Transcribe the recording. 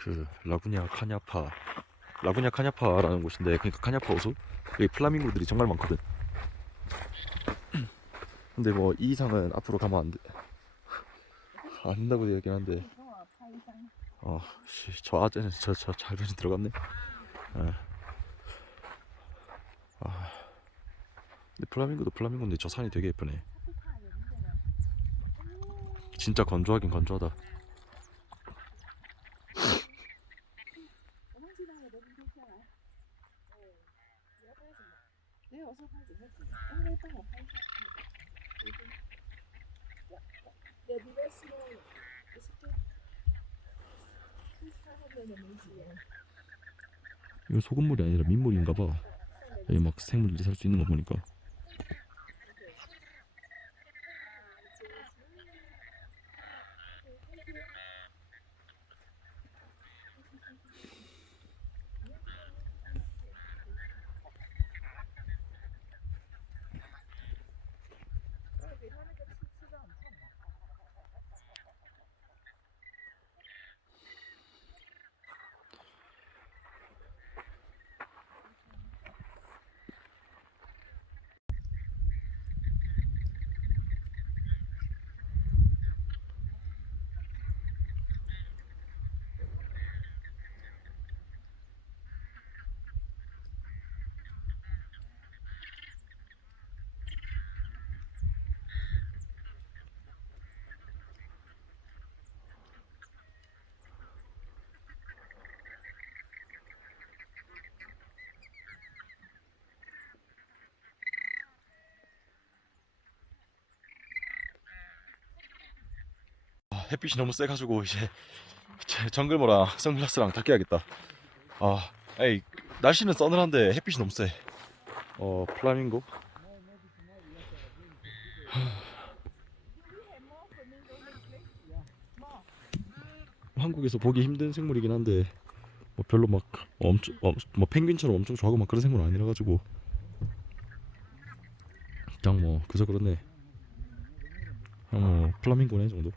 그 라구냐 카냐파 라구냐 카냐파라는 곳인데 그러니까 카냐파 호수 여기 플라밍고들이 정말 많거든. 근데 뭐 이 이상은 앞으로 가면 안 돼. 안 된다고 얘기긴 한데 어, 씨, 저 아재는 저저 잘변이 들어갔네. 예. 아, 근데 플라밍고도 플라밍고인데 저 산이 되게 예쁘네. 진짜 건조하긴 건조하다. 이거 소금물이 아니라 민물인가 봐. 여기 막 생물들이 살 수 있는 거 보니까. 给他那个气 햇빛이 너무 세가지고 이제 제 정글모랑 선글라스랑 다 껴야겠다. 아, 에이 날씨는 서늘한데 햇빛이 너무 세. 어 플라밍고. 한국에서 보기 힘든 생물이긴 한데 뭐 별로 막 엄청 어, 뭐 펭귄처럼 엄청 좋아하고 막 그런 생물은 아니라 가지고 그냥 뭐 그저 그렇네. 그냥 뭐 플라밍고네 정도.